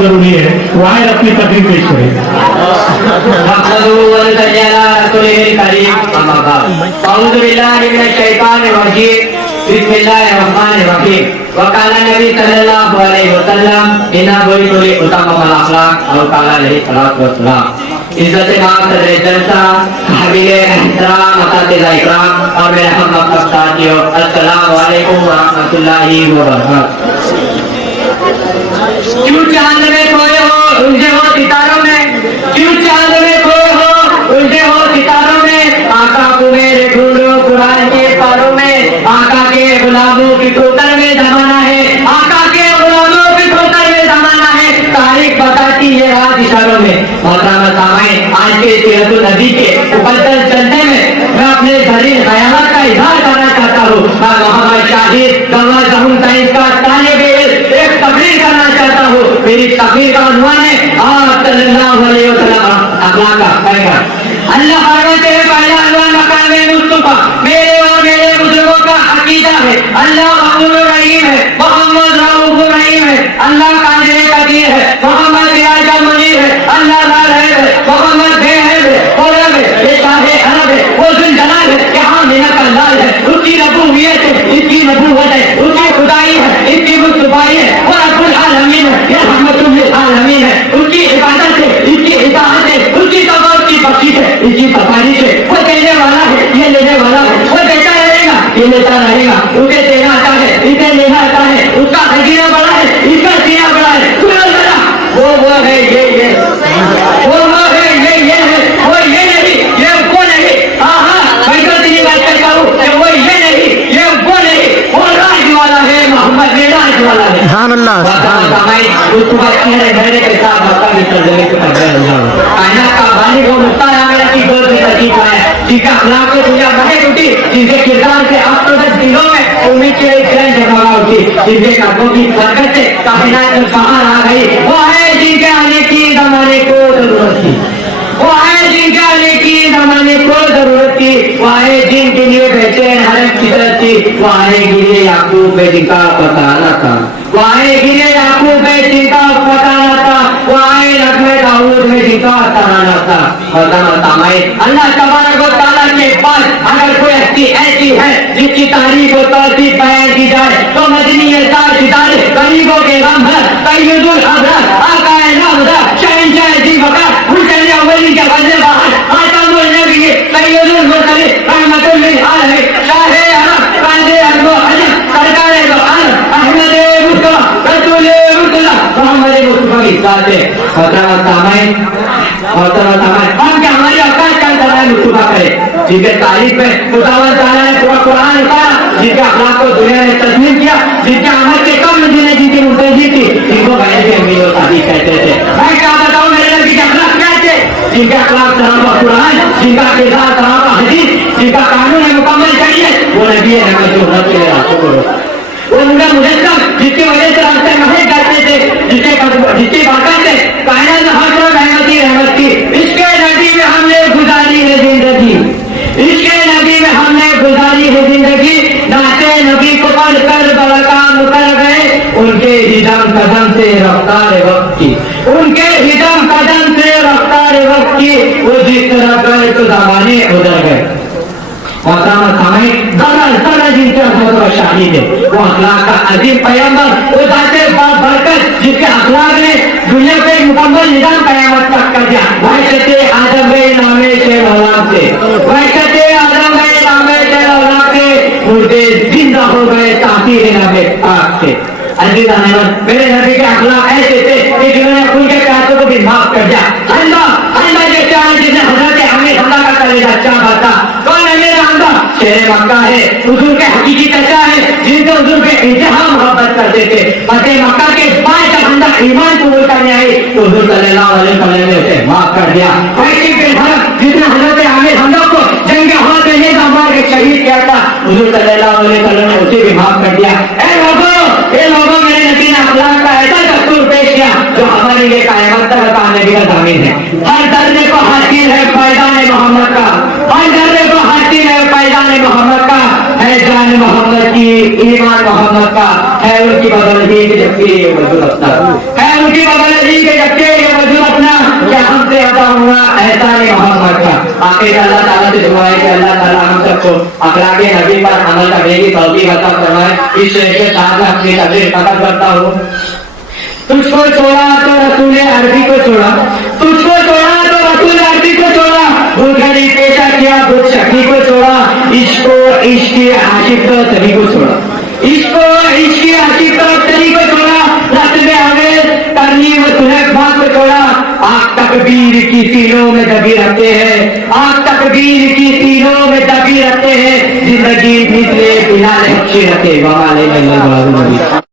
जरूरी है। वाहिद अपनी तकलीफ पेश करें। बिस्मिल्लाहिर्रहमानिर्रहीम। वकाला नबी सल्लल्लाहु अलैहि वसल्लम इन्ना बोली बोली उतमल अखलाक और काला नहीं सलात व सलाम। इज्जत नाम सदर जलसा काबिल एहतराम असातिज़ा इकराम और मेरे हम सब साथियों, अस्सलाम वालेकुम व रहमतुल्लाहि व बरकातहू। क्यों चांद में खोए हो उलझे हो सितारों में, क्यों चांद में खोए हो उलझे हो सितारों में, आका को मेरे ढूंढो कुरान के पारों में, आका के गुलामों की ठोकर में जमाना है, आका के गुलामों की ठोकर में जमाना है, तारीख बताती है रात इशारों में। मोहतरम सामाईन, आज के सीरतुल नबी के मुकद्दस चलते में मैं अपने ज़रीन ख़यालात का इज़हार करना चाहता हूँ। मैं मोहम्मद शाहिद गंगा जहून साइंस का तालिब इल्म एक तकरीर करना चाहता हूँ। मेरी तकरीर का उन्वान है आप सल्लल्लाहु अलैहि वसल्लम अखलाक का पैगाम। अल्लाह फरमाते हैं पहला उन्वान मकाम मुस्तफा मेरे और मेरे बुजुर्गों का अकीदा है। अल्लाह गफूर रहीम है, मोहम्मद रऊफ रहीम है, अल्लाह कादिर कदीर है, मोहम्मद रियाज मुनीर है, अल्लाह लाल है, मोहम्मद बेहद है, कोलब है, बेशाहे अरब है, वो जुल जलाल है, यहाँ मिनत अल्लाह है, उसकी रबूबियत है, इसकी नबूवत है, उसकी खुदाई है, इसकी मुस्तफाई है, वो रब्बुल आलमीन है, ये रहमतुल लिल आलमीन है, उसकी इबादत है, इसकी इताअत है, उसकी तवक्कुल की बख्शिश है, इसकी सिफारिश है, वो देने वाला है, ये लेने वाला है, वो देता रहेगा, ये लेता रहेगा, उसे देना आता है, इसे लेना आता है, उसका खजीना बड़ा है, इसका सीना बड़ा है, सुनो जरा, वो है ये है, वो है ये है, वो ये नहीं, ये वो नहीं, हाँ हाँ मैं तो तेरी बात करता हूँ, वो ये नहीं, ये वो नहीं, वो राज वाला है, मोहम्मद ये राज वाला है। सुभान अल्लाह। उसको बात चेहरे धरने के साथ मक्का की सरजमी को कर रहे हैं। कायनात का मालिक वो मुख्तार आमिर की गोद में तकीफ है, जिसका अखलाक को दुनिया बहे उठी, जिसके किरदार से अफसोस दिलों में उम्मीद की एक जलन जगमगा उठी, जिसके कदमों की बरकत से कायनात में बाहर आ गई। वो है जिनके आने की जमाने को जरूरत थी, वो है जिनके आने की जमाने को जरूरत थी, वो है जिनके लिए बेचैन हरम फितरत थी, वो है गिरे याकूब पे जिनका बताना था, वो है गिरे याकूब पे जिनका बताना था, वो है नगमे दाऊद में जिनका तराना था। अल्लाह तबारक व तआला के पास अगर कोई हस्ती ऐसी है जिसकी तारीफ और तौसीफ बयान की जाए तो मदनी एहसास सितारे गरीबों के गम है, सैयदुल अबरार आकाए नामदार शहंशाह दी वक़ार हुसैन अव्वली के गज़ल बहार आतमुल नबी सैयदुल मुरसलीन रहमतुल लिल आलमीन शाहे अरब काज़े अरब अजम सरकारे दो आलम अहमद मुस्तफा रसूल मुर्तज़ा मोहम्मद मुस्तफा की ज़ात है। मोहतरम सामाईन हम क्या हमारी औकात का दलाल मुस्तफा करे, जिनके तारीफ में खुदावंद तआला ने पूरा कुरान उतारा, जिनके अखलाक को दुनिया ने तस्लीम किया, जिनके अमल के कम जिन्हें जिनकी मुर्तजी थी, जिनको गैर के अमीर और सादी कहते थे। मैं क्या बताऊं मेरे नबी के अखलाक क्या थे, जिनके अखलाक तरह का कुरान, जिनका किरदार तरह का हदीस, जिनका कानून है मुकम्मल शरीयत, वो नबी है रहमत जो रब के रास्तों को वो नूर मुजस्सम जिसकी वजह से रास्ते महल करते थे, जिसकी बरकत से कायनात में हर तरफ रहमत थी। इसके नबी में हमने गुजारी है जिंदगी, इसके नबी में हमने गुजारी है जिंदगी, नाते नबी को पढ़ कर बरकाम कर गए, उनके हिदम कदम से रफ्तार वक्त की, उनके हिदम कदम से रफ्तार वक्त की, वो जिस तरह गए तो जमाने उधर गए। जिनके शाहिद है वो अखलाक का अजीम पैगंबर, वो जाते बरकत जिसके अखलाक ने दुनिया पे मुकम्मल निजाम कयामत तक कर दिया। वहशते आदम गए नामे से औलाद से, वहशते आदम गए नामे से औलाद से, मुर्दे जिंदा हो गए तासीर नामे पाक से। अजीज अहमद मेरे नबी के अखलाक ऐसे थे कि जिन्होंने उनके प्यासों को भी माफ कर दिया। अल्लाह जैसे आए जिसने हजरत आमिर हमदा का कलेजा चाहा था। कौन है मेरा हमदा? शेर मक्का है, हुजूर के हकीकी चाचा है, जिनसे हुजूर के इंतहा मोहब्बत करते थे। फतेह मक्का के बाद जब हमदा ईमान कबूल करने आई तो हुजूर सल्लल्लाहु अलैहि वसल्लम ने उसे माफ कर दिया। जिसने हजरत आमिर हमदा को जंग हाथ में ले मार के शहीद किया था, हुजूर सल्लल्लाहु अलैहि वसल्लम ने उसे भी माफ कर दिया। ए लोगों मेरे नबी ने अखलाक का ऐसा दस्तूर पेश किया जो हमारे लिए क़यामत तक कामयाबी का ज़ामिन है। हर दर्रे को हासिल है पैदान मोहम्मद का, हर दर्रे को हासिल है पैदान मोहम्मद का, है जान मोहम्मद की ईमान मोहम्मद का है उनकी बदल ही के जबकि ये वजूद अपना है उनकी बदल ही के जबकि ये वजूद अपना क्या हमसे अदा हुआ एहसान मोहम्मद का। आखिर अल्लाह ताला से दुआ है कि अल्लाह ताला हम सबको अखलाके नबी पर अमल करने की तौफीक अता फरमाए। इस शेर के साथ मैं अपनी तकरीर खत्म करता हूँ। तुझको छोड़ा तो रसूल अरबी को छोड़ा, तुझको छोड़ा तो रसूल अरबी को छोड़ा, भूखड़ी पेशा किया भूख शक्ति को छोड़ा, इश्को इश्क के आशिक तो सभी को छोड़ा, इश्को इश्क के आशिक तो सभी को छोड़ा, रस्म हमें करनी वो सुलह बात को छोड़ा। आग तकबीर की सीनों में दबी रखते हैं, आग तकबीर की सीनों में दबी रखते हैं, जिंदगी मिले बिना अच्छी रहते।